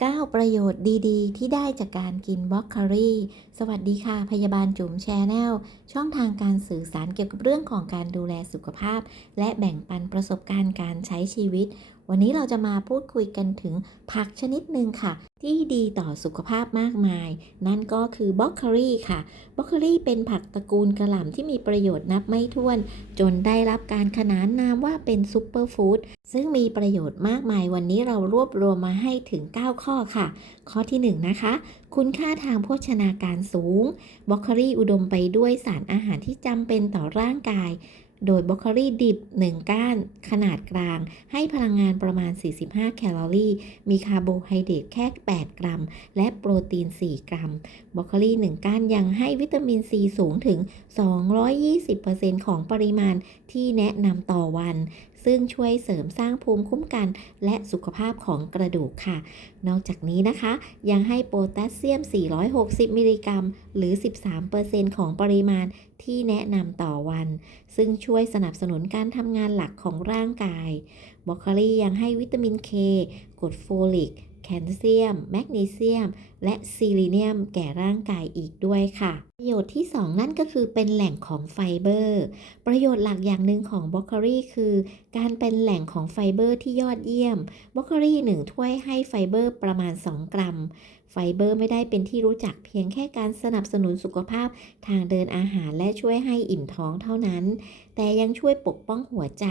9 ประโยชน์ดีๆ ที่ได้จากการกินบล็อกคารีสวัสดีค่ะ พยาบาลจุ๋มแชนแนล ช่องทางการสื่อสารเกี่ยวกับเรื่องของการดูแลสุขภาพ และแบ่งปันประสบการณ์การใช้ชีวิต วันนี้เราจะมาพูดคุยกันถึงผักชนิดหนึ่งค่ะ ที่ดีต่อสุขภาพมากมาย นั่นก็คือบล็อกเคอรี่ค่ะบล็อกเคอรี่เป็นผักตระกูลกระหล่ำที่มีประโยชน์นับไม่ถ้วน จนได้รับการขนานนามว่าเป็นซูเปอร์ฟู้ดซึ่งมีประโยชน์มากมายวันนี้เรารวบรวมมาให้ถึง 9 ข้อค่ะ ข้อที่ 1 นะคะ คุณค่าทางโภชนาการสูงบล็อกเคอรี่อุดมไปด้วยสารอาหารที่จำเป็นต่อร่างกาย โดยบล็อกเคอรี่ดิบ 1 ก้านขนาดกลาง ให้พลังงานประมาณ 45 แคลอรี่ มีคาร์โบไฮเดรตแค่ 8 กรัม และโปรตีน 4 กรัมบล็อกเคอรี่ 1 ก้านยังให้วิตามินซีสูงถึง 220%ของปริมาณที่แนะนำต่อวันซึ่งช่วยเสริมสร้างภูมิคุ้มกัน และสุขภาพของกระดูกค่ะ นอกจากนี้นะคะ ยังให้โพแทสเซียม 460 มิลลิกรัม หรือ 13%ของปริมาณที่แนะนำต่อวัน ซึ่งช่วยสนับสนุนการทำงานหลักของร่างกายบรอกโคลียังให้วิตามินเคกรดโฟลิก แคลเซียม แมกนีเซียม และซีลิเนียมแก่ร่างกายอีกด้วยค่ะ ประโยชน์ที่ 2 นั่นก็คือเป็นแหล่งของไฟเบอร์ ประโยชน์หลักอย่างหนึ่งของบล็อกโครีคือ การเป็นแหล่งของไฟเบอร์ที่ยอดเยี่ยมบล็อกโคลี1ถ้วยให้ไฟเบอร์ประมาณ 2 กรัม ไฟเบอร์ไม่ได้เป็นที่รู้จักเพียงแค่การสนับสนุนสุขภาพทางเดินอาหารและช่วยให้อิ่มท้องเท่านั้น แต่ยังช่วยปกป้องหัวใจ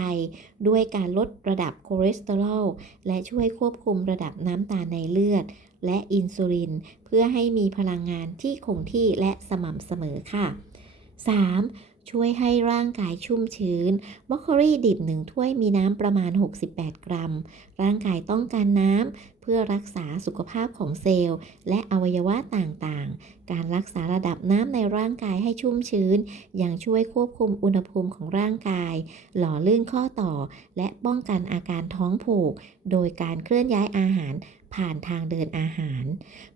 ด้วยการลดระดับคอเลสเตอรอลและช่วยควบคุมระดับน้ำตาลในเลือด และอินซูลิน เพื่อให้มีพลังงานที่คงที่และสม่ำเสมอค่ะ 3. ช่วยให้ร่างกายชุ่มชื้นบรอกโคลีดิบหนึ่งถ้วยมีน้ำประมาณ 68 กรัม ร่างกายต้องการน้ำเพื่อรักษาสุขภาพของเซลล์ และอวัยวะต่างๆ การรักษาระดับน้ำในร่างกายให้ชุ่มชื้น ยังช่วยควบคุมอุณหภูมิของร่างกาย หล่อลื่นข้อต่อ และป้องกันอาการท้องผูก โดยการเคลื่อนย้ายอาหารผ่านทางเดินอาหาร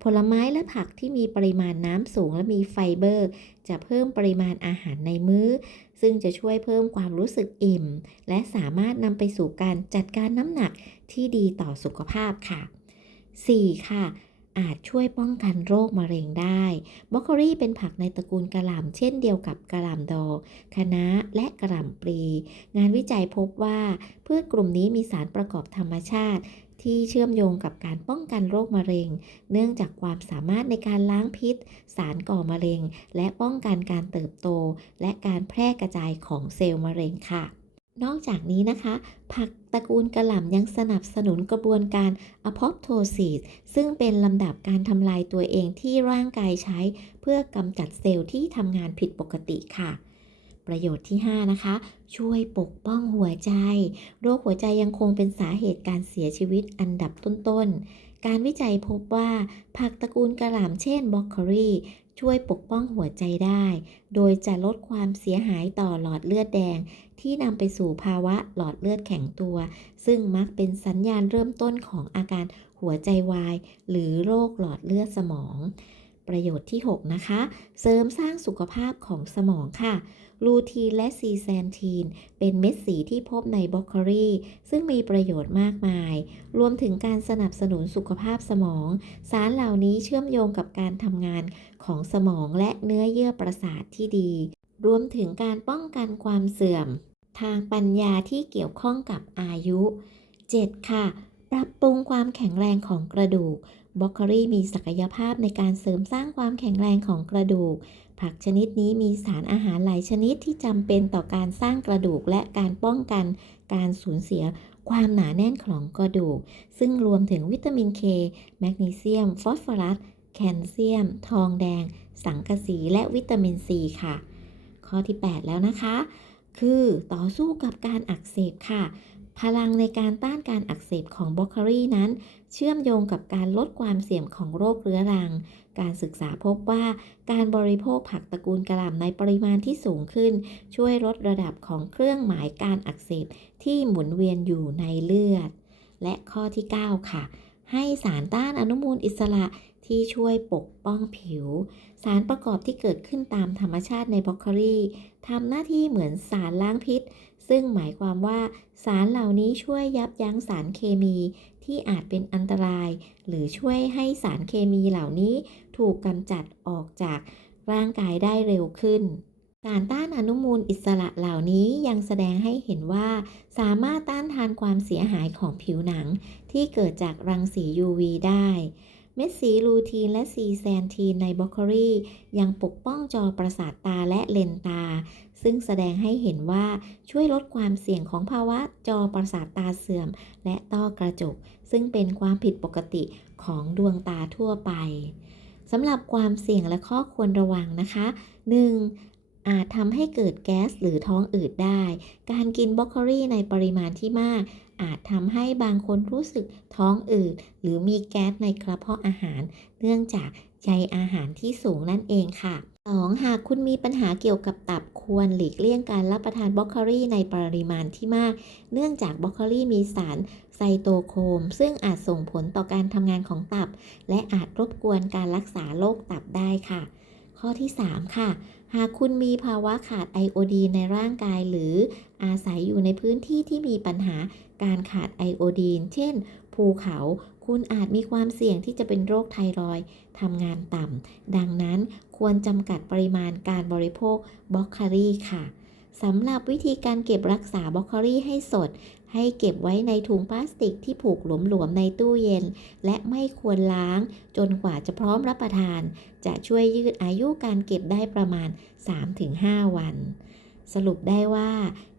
ผลไม้และผักที่มีปริมาณน้ำสูงและมีไฟเบอร์ จะเพิ่มปริมาณอาหารในมื้อ ซึ่งจะช่วยเพิ่มความรู้สึกอิ่ม และสามารถนำไปสู่การจัดการน้ำหนักที่ดีต่อสุขภาพค่ะ 4. ค่ะอาจช่วยป้องกันโรคมะเร็งได้บรอกโคลีเป็นผักในตระกูลกระหล่ำเช่นเดียวกับกระหล่ำดอกคะน้าและกระหล่ำปลี งานวิจัยพบว่าพืชกลุ่มนี้มีสารประกอบธรรมชาติ ที่เชื่อมโยงกับการป้องกันโรคมะเร็ง เนื่องจากความสามารถในการล้างพิษ สารก่อมะเร็ง และป้องกันการเติบโต และการแพร่กระจายของเซลล์มะเร็งค่ะ นอกจากนี้นะคะ ผักตระกูลกระหล่ำยังสนับสนุนกระบวนการอพอปโทซิสซึ่งเป็นลำดับการทำลายตัวเองที่ร่างกายใช้ เพื่อกำจัดเซลล์ที่ทำงานผิดปกติค่ะ ประโยชน์ที่ 5 นะคะ ช่วยปกป้องหัวใจ โรคหัวใจยังคงเป็นสาเหตุการเสียชีวิตอันดับต้นๆ การวิจัยพบว่าผักตระกูลกระหล่ำเช่นบรอกโคลีช่วยปกป้องหัวใจได้ โดยจะลดความเสียหายต่อหลอดเลือดแดง ที่นำไปสู่ภาวะหลอดเลือดแข็งตัว ซึ่งมักเป็นสัญญาณเริ่มต้นของอาการหัวใจวาย หรือโรคหลอดเลือดสมอง ประโยชน์ที่ 6 นะคะ เสริมสร้างสุขภาพของสมองค่ะ ลูทีนและซีแซนทีน เป็นเม็ดสีที่พบในบรอกโคลีซึ่งมีประโยชน์มากมาย รวมถึงการสนับสนุนสุขภาพสมอง สารเหล่านี้เชื่อมโยงกับการทำงานของสมองและเนื้อเยื่อประสาทที่ดี รวมถึงการป้องกันความเสื่อม ทางปัญญาที่เกี่ยวข้องกับอายุ 7. ค่ะ ปรับปรุงความแข็งแรงของกระดูก บรอกโคลีมีศักยภาพในการเสริมสร้างความแข็งแรงของกระดูก ผักชนิดนี้มีสารอาหารหลายชนิดที่จำเป็นต่อการสร้างกระดูกและการป้องกันการสูญเสียความหนาแน่นของกระดูก ซึ่งรวมถึงวิตามินเค แมกนีเซียม ฟอสฟอรัส แคลเซียม ทองแดง สังกะสี และวิตามินซีค่ะ ข้อที่ 8 แล้วนะคะ คือต่อสู้กับการอักเสบค่ะ พลังในการต้านการอักเสบของบอกโคลีนั้น เชื่อมโยงกับการลดความเสี่ยงของโรคเรื้อรัง การศึกษาพบว่าการบริโภคผักตระกูลกระหล่ำในปริมาณที่สูงขึ้น ช่วยลดระดับของเครื่องหมายการอักเสบที่หมุนเวียนอยู่ในเลือด และข้อที่ 9 ค่ะ ให้สารต้านอนุมูลอิสระที่ช่วยปกป้องผิว สารประกอบที่เกิดขึ้นตามธรรมชาติในบอกโคลีทำหน้าที่เหมือนสารล้างพิษ ซึ่งหมายความว่า สารเหล่านี้ช่วยยับยั้งสารเคมีที่อาจเป็นอันตราย หรือช่วยให้สารเคมีเหล่านี้ถูกกำจัดออกจากร่างกายได้เร็วขึ้น สารต้านอนุมูลอิสระเหล่านี้ยังแสดงให้เห็นว่า สามารถต้านทานความเสียหายของผิวหนัง ที่เกิดจากรังสี UV ได้เม็ดสีลูทีนและซีแซนทีนในบรอกโคลียังปกป้องจอประสาทตาและเลนตา ซึ่งแสดงให้เห็นว่าช่วยลดความเสี่ยงของภาวะจอประสาทตาเสื่อม และต้อกระจก ซึ่งเป็นความผิดปกติของดวงตาทั่วไปสำหรับความเสี่ยงและข้อควรระวังนะคะ 1. อาจทำให้เกิดแก๊สหรือท้องอืดได้ การกินบรอกโคลีในปริมาณที่มาก อาจทำให้บางคนรู้สึกท้องอืดหรือมีแก๊สในกระเพาะอาหาร เนื่องจาก ใยอาหารที่สูงนั่นเองค่ะ 2. หากคุณมีปัญหาเกี่ยวกับตับควรหลีกเลี่ยงการรับประทานบรอกโคลีในปริมาณที่มาก เนื่องจากบรอกโคลีมีสารไซโตโครมซึ่งอาจส่งผลต่อการทำงานของตับ และอาจรบกวนการรักษาโรคตับได้ค่ะ ข้อที่ 3 ค่ะ หากคุณมีภาวะขาดไอโอดีในร่างกายหรืออาศัยอยู่ในพื้นที่ที่มีปัญหา การขาดไอโอดีน เช่น ภูเขา คุณอาจมีความเสี่ยงที่จะเป็นโรคไทรอยทำงานต่ำ ดังนั้นควรจำกัดปริมาณการบริโภคบรอกโคลีค่ะสำหรับวิธีการเก็บรักษาบรอกโคลีให้สด ให้เก็บไว้ในถุงพลาสติกที่ผูกหลวมๆในตู้เย็น และไม่ควรล้าง จนกว่าจะพร้อมรับประทาน จะช่วยยืดอายุการเก็บได้ประมาณ 3-5 วัน สรุปได้ว่า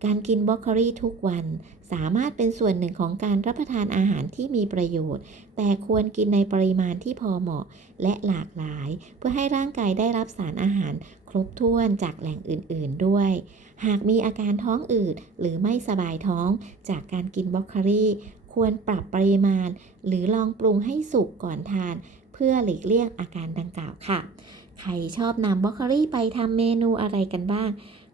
การกินบรอกโคลีทุกวัน สามารถเป็นส่วนหนึ่งของการรับประทานอาหารที่มีประโยชน์ แต่ควรกินในปริมาณที่พอเหมาะและหลากหลาย เพื่อให้ร่างกายได้รับสารอาหารครบถ้วนจากแหล่งอื่น ๆ ด้วย หากมีอาการท้องอืดหรือไม่สบายท้องจากการกินบรอกโคลีควรปรับปริมาณ หรือลองปรุงให้สุกก่อนทาน เพื่อหลีกเลี่ยงอาการดังกล่าวค่ะ ใครชอบนำบรอกโคลีไปทำเมนูอะไรกันบ้าง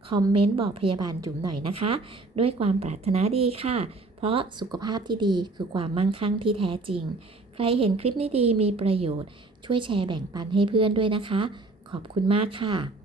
คอมเมนต์บอกพยาบาลจุ๋มหน่อยนะคะ ด้วยความปรารถนาดีค่ะ เพราะสุขภาพที่ดีคือความมั่งคั่งที่แท้จริง ใครเห็นคลิปนี้ดีมีประโยชน์ ช่วยแชร์แบ่งปันให้เพื่อนด้วยนะคะ ขอบคุณมากค่ะ